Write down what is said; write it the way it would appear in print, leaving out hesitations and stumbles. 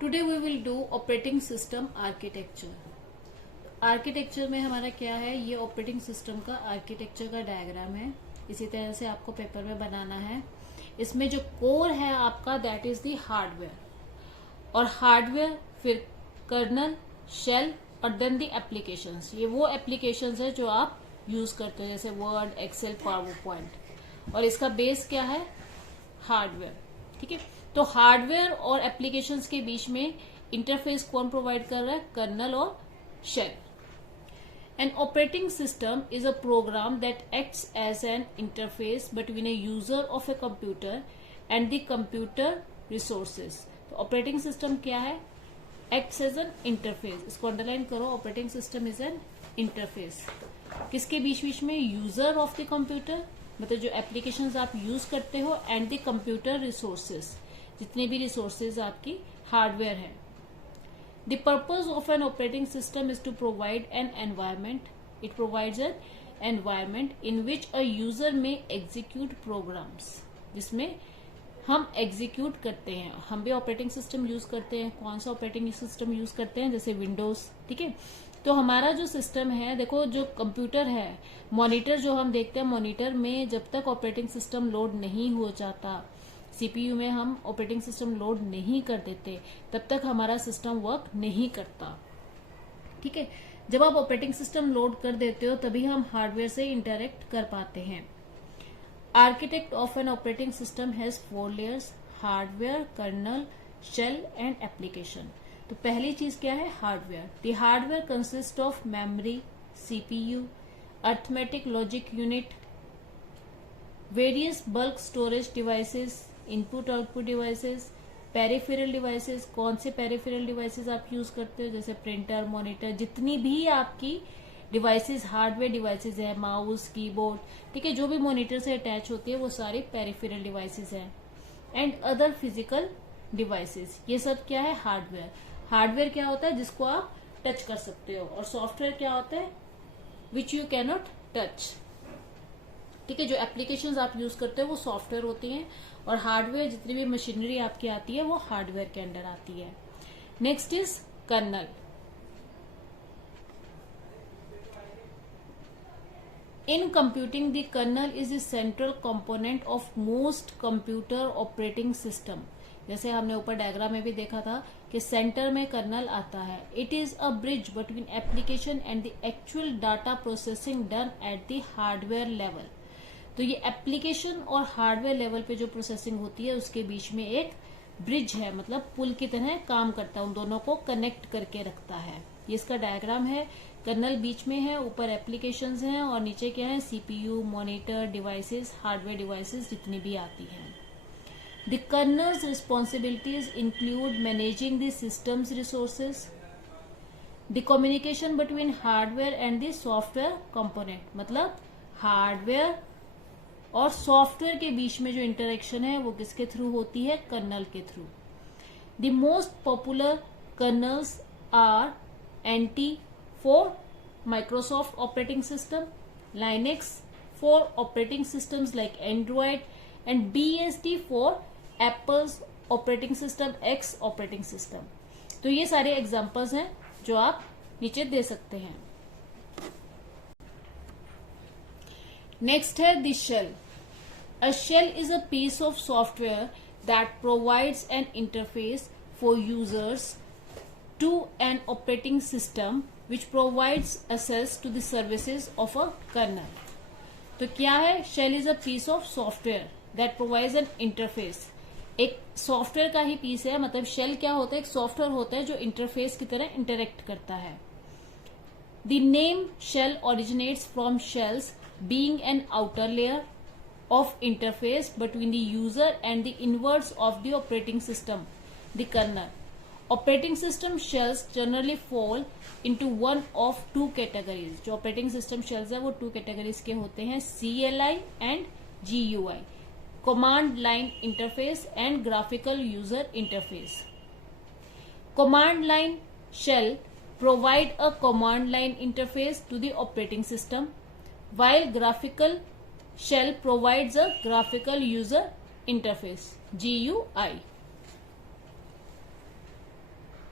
Today we will do operating system architecture. Architecture में हमारा क्या है, ये ऑपरेटिंग सिस्टम का आर्किटेक्चर का डायग्राम है। इसी तरह से आपको पेपर में बनाना है। इसमें जो कोर है आपका दैट इज द हार्डवेयर, और हार्डवेयर फिर कर्नल, शेल और देन द एप्लीकेशंस। ये वो एप्लीकेशंस है जो आप यूज करते हो, जैसे वर्ड, एक्सेल, पावर पॉइंट। और इसका बेस क्या है, हार्डवेयर। ठीक है, तो हार्डवेयर और एप्लीकेशंस के बीच में इंटरफेस कौन प्रोवाइड कर रहा है, कर्नल और shell. An operating system is a program that acts as an interface between a user of a computer and the computer resources. तो ऑपरेटिंग सिस्टम क्या है, acts as an interface। इसको underline करो, operating system is an interface. किसके बीच बीच में, user of the computer, मतलब जो applications आप यूज करते हो, एंड द कंप्यूटर रिसोर्सेज, जितने भी रिसोर्सेज आपकी हार्डवेयर है। The purpose of an operating system is to provide an environment. It provides an environment in which a user may execute programs. जिसमें हम एग्जीक्यूट करते हैं। हम भी ऑपरेटिंग सिस्टम यूज करते हैं। कौन सा ऑपरेटिंग सिस्टम यूज करते हैं, जैसे विंडोज। ठीक है, तो हमारा जो सिस्टम है, देखो जो कंप्यूटर है, मॉनिटर जो हम देखते हैं, मॉनिटर में जब तक ऑपरेटिंग सिस्टम लोड नहीं हो जाता, सीपीयू में हम ऑपरेटिंग सिस्टम लोड नहीं कर देते, तब तक हमारा सिस्टम वर्क नहीं करता। ठीक है, जब आप ऑपरेटिंग सिस्टम लोड कर देते हो तभी हम हार्डवेयर से इंटरेक्ट कर पाते हैं। Architect of an operating system has 4 layers, hardware, kernel, shell and application. तो पहली चीज क्या है, hardware. The hardware consist of memory, CPU, arithmetic logic unit, various bulk storage devices, input output devices, peripheral devices. कौन से peripheral devices आप use करते हो, जैसे प्रिंटर, मॉनिटर, जितनी भी आपकी डिवाइसेस, हार्डवेयर डिवाइसेस है, माउस, कीबोर्ड, ठीक है, जो भी मॉनिटर से अटैच होती है वो सारी पेरिफेरल डिवाइसेस हैं। एंड अदर फिजिकल डिवाइसेस, ये सब क्या है, हार्डवेयर। हार्डवेयर क्या होता है, जिसको आप टच कर सकते हो, और सॉफ्टवेयर क्या होता है, which you can not touch. ठीक है, जो एप्लीकेशंस आप यूज करते हो वो सॉफ्टवेयर होती हैं, और हार्डवेयर जितनी भी मशीनरी आपकी आती है वो हार्डवेयर के अंडर आती है। Next is kernel. In computing the kernel is the central component of most computer operating system. जैसे हमने ऊपर डायग्राम में भी देखा था कि सेंटर में कर्नल आता है। It is a bridge between application and the actual data processing done at the hardware level. तो ये एप्लीकेशन और हार्डवेयर लेवल पे जो प्रोसेसिंग होती है उसके बीच में एक ब्रिज है, मतलब पुल की तरह काम करता है, उन दोनों को कनेक्ट करके रखता है। ये इसका डायग्राम है। कर्नल बीच में है, ऊपर एप्लीकेशंस हैं, और नीचे क्या है, CPU, monitor, devices, hardware devices जितनी भी आती हैं। The colonel's responsibilities include managing the systems resources, the communication between hardware and the software component, मतलब हार्डवेयर और सॉफ्टवेयर के बीच में जो इंटरेक्शन है वो किसके थ्रू होती है, कर्नल के थ्रू। The most popular kernels are NT for Microsoft operating system, Linux for operating systems like Android, and BSD for Apple's operating system, X operating system. तो ये सारे एग्जांपल्स हैं जो आप नीचे दे सकते हैं। नेक्स्ट है the shell. A shell is a piece of software that provides an interface for users to an operating system which provides access to the services of a kernel. तो क्या है, shell is a piece of software that provides an interface। एक software का ही piece है, मतलब shell क्या होता है, एक सॉफ्टवेयर होता है जो इंटरफेस की तरह इंटरेक्ट करता है। The name shell originates from shells being an outer layer of interface between the user and the inverse of the operating system, the kernel. Operating system shells generally fall into one of 2 categories. जो operating system shells है वो 2 categories के होते हैं, CLI and GUI, command line interface and graphical user interface. Command line shell provide a command line interface to the operating system, while graphical shell provides a graphical user interface, GUI.